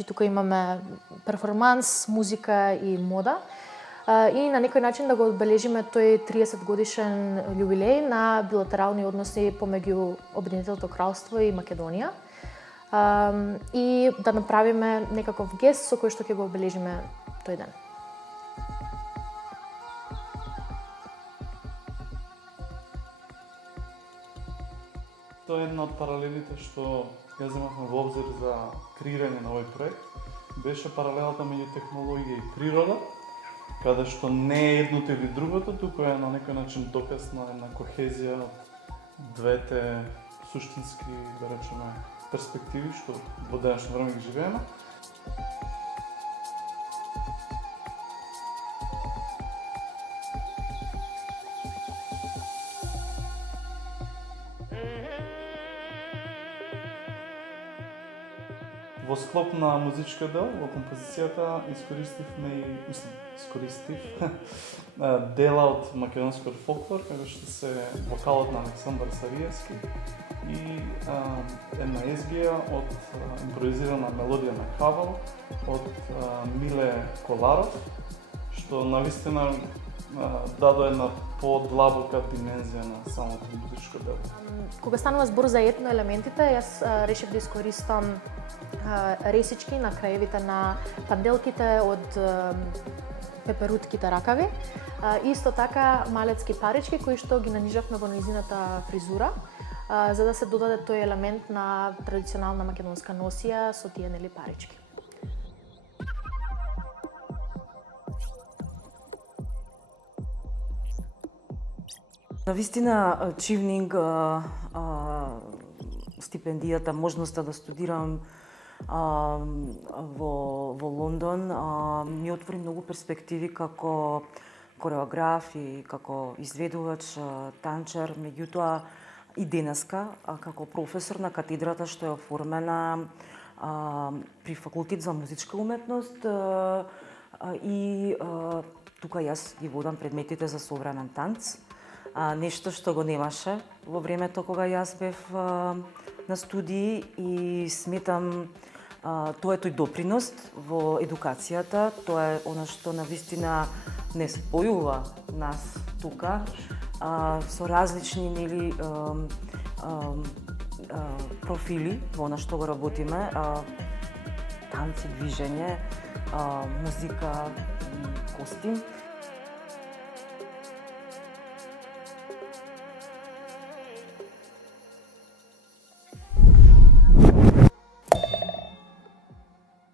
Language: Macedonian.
Значи тука имаме перформанс, музика и мода. И на некој начин да го одбележиме тој 30 годишен јубилеј на билатерални односи помеѓу Обединетото кралство и Македонија. И да направиме некаков гест со кој што ќе го обележиме тој ден. Тоа е една од паралелите што ја земавме во обзир за креирање на овој проект. Беше паралелата меѓу технологија и природа, каде што не е едното или другото, туку е на некој начин доказ на една кохезија од двете суштински, да речеме, перспективи што во денешно време ги живееме. Во склоп на музичкиот дел, во композицијата искористив дела од македонскиот фолклор, како што се вокалот на Александар Сариевски и една езгија од импровизирана мелодија на кавал од Миле Коларов, што навистина даде една подлабока димензија на самото музичко дело. Кога станува збор за етноелементите, јас решив да искористам ресички на краевите на панделките од пеперутките ракави. Исто така малецки парички кои што ги нанижавме во нејзината фризура, за да се додаде тој елемент на традиционална македонска носија со тие парички. Навистина, Чивнинг, стипендијата, можноста да студирам во Лондон ми отвори многу перспективи како кореограф и како изведувач, танчар, меѓутоа и денеска како професор на катедрата што е оформена при Факултет за музичка уметност и тука јас ги водам предметите за современ танц. Нешто што го немаше во времето кога јас бев на студии и сметам тоа е тој допринос во едукацијата, тоа е она што навистина не спојува нас тука со различни профили во она што го работиме, танци, движење, музика, костим.